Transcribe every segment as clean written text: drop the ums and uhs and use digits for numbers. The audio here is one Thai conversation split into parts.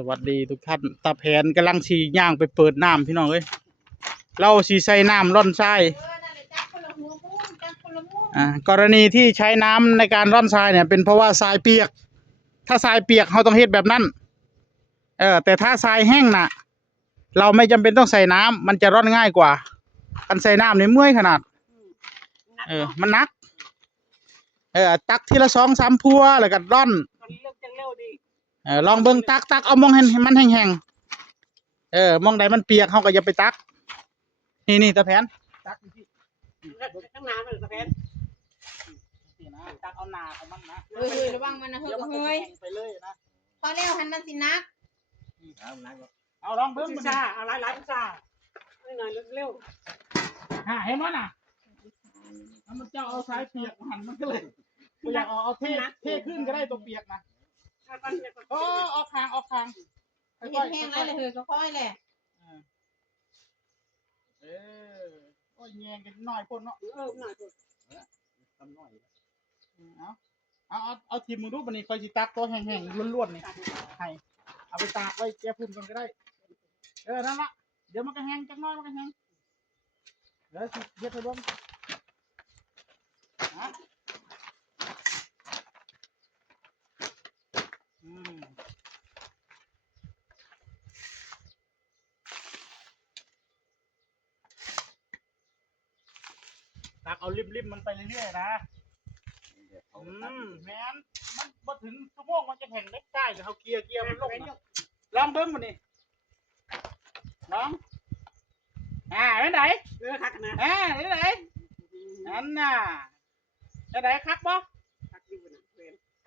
สวัสดีทุกท่านตาแผนกำลังสีย่างไปเปิดน้ำพี่น้องเอ้ยเราสีใส่น้ำร่อนทรายกรณีที่ใช้น้ำในการร่อนทรายเนี่ยเป็นเพราะว่าทรายเปียกถ้าทรายเปียกเราต้องเฮ็ดแบบนั้นแต่ถ้าทรายแห้งน่ะเราไม่จำเป็นต้องใส่น้ำมันจะร่อนง่ายกว่าการใส่น้ำเนี่ยเมื่อยขนาดมันนักตักทีละ2-3พัวแล้วก็ร่อนลองเบิ่งตักเอามองเห็นมันแห้งๆมองใดมันเปียกเขาก็อย่าไปตักนี่ตะแผนตักที่ข้างหน้ามันตะแผนนี่นะตักเอาหน้าของมันนะระวังมันนะเฮ้ยไปเลยนะพอแล้วหันมันสินักเอาลองเบิ่งมันเอาหลายซ่าหน่อยเร็วเห็นมั้ยน่ะมันเจ้าเอาสายเปียกหันมันก็เลยอยากเอาเทขึ้นก็ได้ตัวเปียกนะออกทางเห็นแห้งอะไรเลยก็ค่อยแหละโอ้ยแยงกันหน่อยคนเนาะหน่อยทำหน่อยเอาทีมมึงดูบันนี้คอยสิตักตัวแห้งๆล้วนๆนี่ให้เอาไปตากไว้แก้ฝุ่นกันก็ได้นั่นละเดี๋ยวมันก็แห้งจักน้อยมันก็แห้งเดี๋ยวสิเฮ็ดให้เบิ่งตักเอาริบๆมันไปเรื่อยๆนะแม่นมันบ่ถึงชั่วโมงมันจะแห้งได้ใกล้เดี๋ยวเขาเกียร์มันลงลองเบิ่งมันนี่น้องเป็นไหนคักนะเป็นไหนนั่นน่ะเป็นไหนคักบ่คักอยู่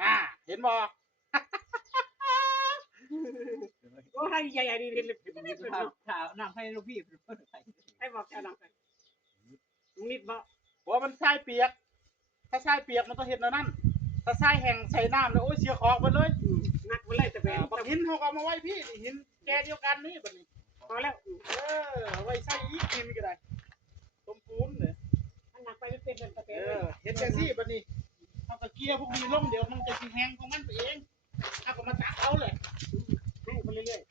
นะเห็นบ่โอ้ให้ใหญ่ๆดีข่าวน้ำให้ลูกพี่ให้บอกแค่น้ำไปนิดบ่ว่ามันทรายเปียกถ้าทรายเปียกมันต้องเห็นแล้วนั่นถ้าทรายแห้งใส่น้ำแล้วโอ้ยเสียของไปเลยนักไปเลยแต่แบบหินเขาก็มาไว้พี่หินแกเดียวกันนี่แบบนี้พอแล้วไว้ใส่อีกกินก็ได้ต้มปูนเลยมันหนักไปไม่เป็นแต่เห็นแค่ซี่แบบนี้เขาตะเกียบพวกนี้ล่มเดี๋ยวมันจะแห้งของมันไปเองเอาก็มาตักเอาเลยให้ไปเรื่อย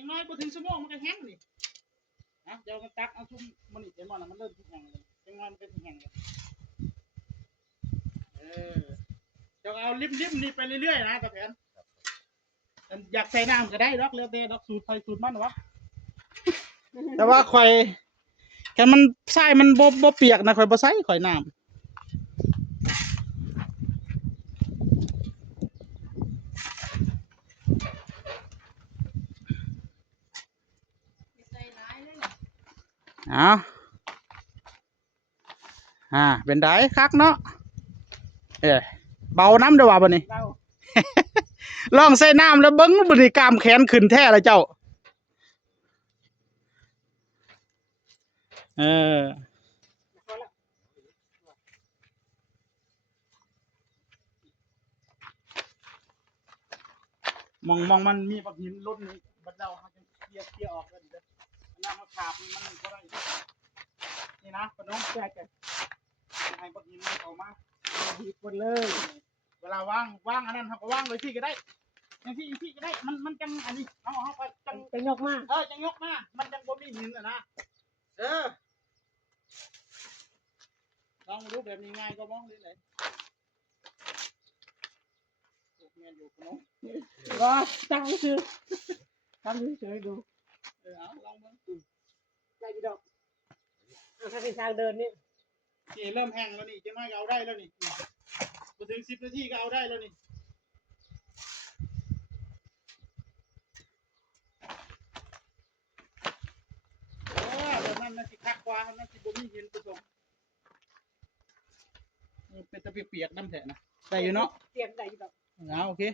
จังน้อยพอถึงชั่วโมงมันก็แห้งนี่เดี๋ยวมันตักเอาชุ่มมันอีกเดี๋ยวมันเริ่มแห้งเลยจังน้อยมันก็แห้งเลยเดี๋ยวเอาริมนี่ไปเรื่อยๆนะตะแผนอยากใส่น้ำก็ได้รักเลือดเดรักสูตรไฟสูตรมันหรอแต่ว่าข่อยแค่มันใส่มันบ่เปียกนะข่อยบ่ใส่ข่อยน้ำเป็นได้คักเนาะเบาน้ำเด้อว่าบ่นี่ลองใส่น้ำแล้วเบิ้งบริกรรมแขนขึ้นแท้แล้วเจ้ามองมันมีปักหินล้นนี่บัดเราเขาจะเคลียร์ออกกันเด้อน้ำมันขาบมันก็ได้นี่นะปน้องแจ๊กให้ปักหินมันออกมาดีหมดเลยเวลาว่างอันนั้นเขาก็ว่างเลยที่ก็ได้อย่างที่ก็ได้มันจังอันนี้เอาไปจังยกมาจังยกมามันจังบ่มีหินนะลองดูแบบนี้ง่ายก็มองเลยแม่อยู่ขนมว่าตั้งคือทำเฉยดูลองมึงใจดีดอกถ้าเป็นทางเดินนี่เริ่มแห้งแล้วนี่จะน้อยก็เอาได้แล้วนี่พอถึง10 นาทีก็เอาได้แล้วนี่นั่นสิคักกว่านั่นสิบ่มีหินผสมเป็นตะเปียกน้ำแท้นะได้อยู่เนาะเปียกได้อยู่ดอกโอเค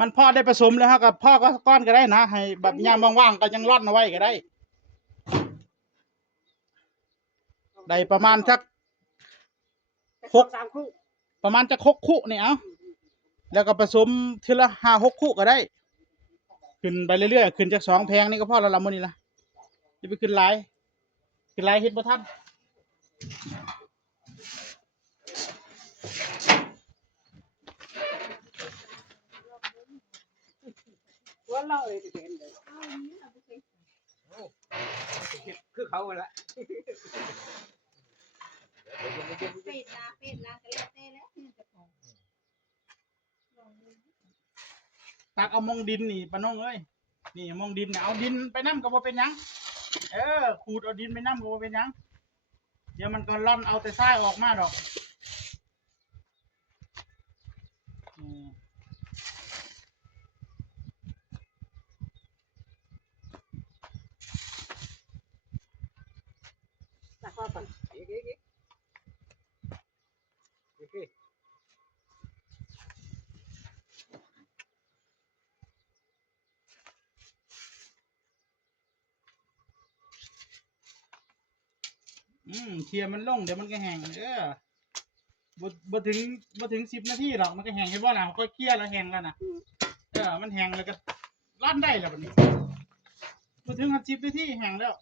มันพอได้ผสมแล้วครับพ่อก็ก้อนก็ได้นะให้แบบยามว่างๆก็ยังร่อนเอาไว้ก็ได้ได้ประมาณสัก3 คู่ประมาณจะ6 คู่เนี่ยแล้วก็ผสมทีละ5-6 คู่ก็ได้ขึ้นไปเรื่อยๆขึ้นจาก2 แพงนี่ก็พอแล้วละมื้อนี้ละจะไปขึ้นหลายเฮ็ดบ่ทัน ว่าเราเลยจะเป็นเลย คือเขาละ เป็ดลาก็แล้วแต่แล้วจะของ ตักเอามองดินนี่ปะน้องเอ้ยนี่มองดินน่ะเอาดินไปน้ำก็บ่เป็นหยังขูดเอาดินไปน้ำก็บ่เป็นหยังเดี๋ยวมันก็ร่อนเอาแต่ทรายออกมาดอกอืม ตักว่าปัน อีกเคลียร์มันลงเดี๋ยวมันก็แห้งบ่ถึง10 นาทีหรอกมันก็แห้งเห็นบ่ล่ะค่อยเคลียร์แล้วแห้งแล้วนะมันแห้งแล้วก็ร่อนได้แล้วบัดนี้บ่ถึง10 นาทีแห้งแล้ว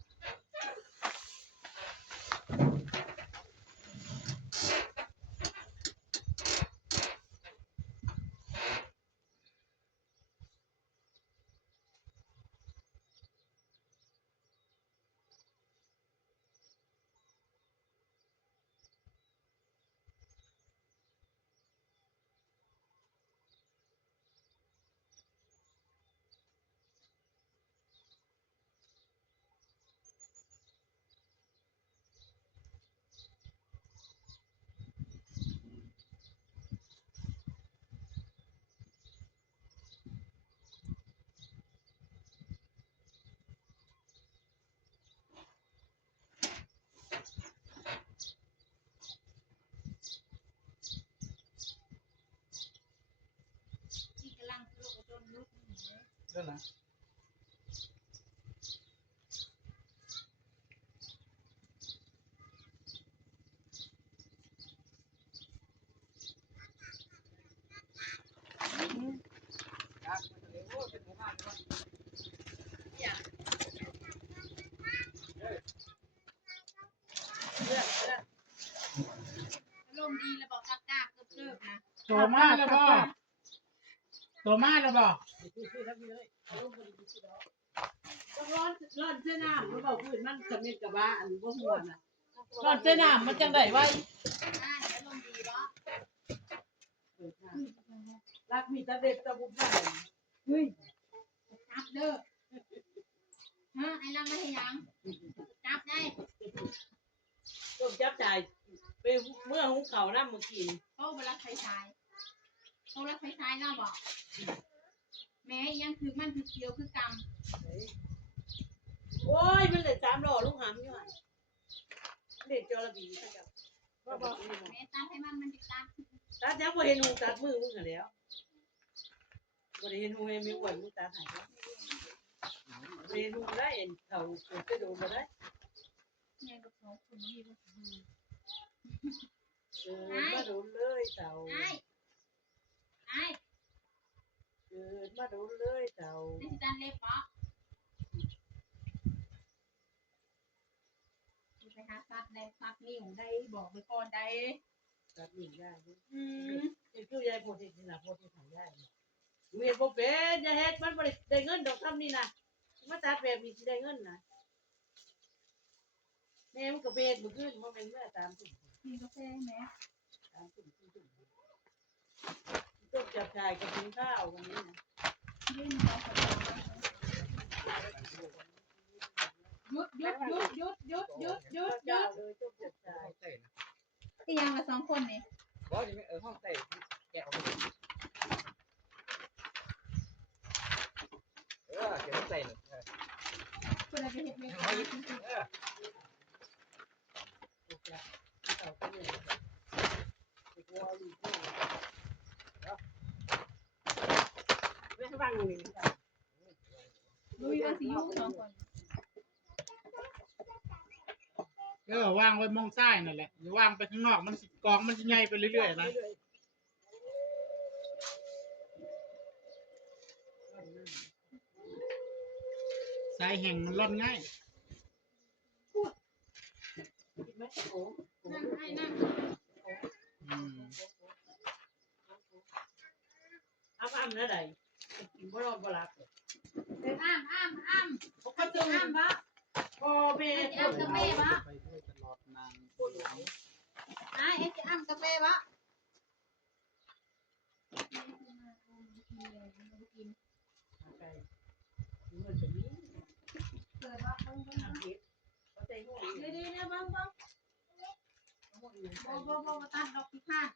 ที่กำลังโลกจนลุก นั่นล่ะอารมณ์ดีแล้วบอกกล้าเกิบๆนะ โตมาแล้วบ่โตมาแล้วบ่ ต้องร้อนเส้นน้ำมันบอกพื้นมันจะเม็ดกับว่าอันบ่หัวน่ะร้อนเส้นน้ำมันจังไดไว้ อารมณ์ดีบ่ รักมีตะเด็ดตะบุญได้เฮ้ย จับเด้อไอ้ลังไม่ให้ยังจับได้ ต้องจับจ่ายไปเมื่อหุงข้าวน้ำมื้อกิน โตเวลาไฟฉายโตแล้วไฟฉายเนาะบอกแม่ยังคือมันคือเกียวคือกรรม โอ้ยมันเลย3ล้อลูกหามอยู่หั่นเด็ดจระบีซะจังว่าบ่ แม่ตัดให้มันติดตาม ตัดยังบ่เห็นหูตัดมือมึงหั่นแหล้วบ่ได้เห็นหูให้มีอ้วนมึงตัดให้บ่ได้เห็นหูได้เห็นเขาไปโดนบ่ได้ แม่กับสองคนนี้ว่า มาโดนเลยเต่า ไอ้ เกิดมาโดนเลยเต่า ในสิตันเล็บปะไปหาสัตว์ได้สัตว์นิ่วได้บอกไปก่อนได้ ตัดหนีได้เห็นคือยายโพธินี่นะโพธิทำได้เวียนบ่เป็นอย่าเฮ็ดมันบ่ได้เงินดอกทำนี่นะมาตัดแบบนี้สิได้เงินนะแม่มันก็เป็นมื้อคืนบ่แม่นเมื่อตามตุ่ม กินกาแฟไหม ตามตุ่มต้องจับจ่ายกับกินข้าววันนี้นะ ยื่นมาหยุด เลยต้องจับจ่าย ใส่นะ เตียงละ2 คนนี่ บ่นี่ห้องใส่แกะออกเดี๋ยวใส่หนึ่ง คนละไปเห็ดเม เอาอีก เอาไปเลยไปกลัวลูกไม่ฟังเลย ลุยว่าสิอยู่2 คน วางไว้มองซ้ายนั่นแหละอย่าวางไปข้างนอกมันสิกองมันสิใหญ่ไปเรื่อยๆนะทรายแห้งมันร่อนง่าย กินไหมโอ้ นั่งให้นั่ง อืม อ้ำนะใดกินบ่รอดบ่หลับ เป็นอ้ำ ปกติอ้ำบ่พ่อแม่ อ้ำกาแฟวะ ไปด้วยตลอดนาง ไอ้จะอ้ำกาแฟวะ ไก่เงินจะมี เกิดวะเบิ่ง น้ำพริกเอาใจหัว ดีๆเนี่ยเบิ่ง หมดเลย บ่ตัดดอกพิฆาต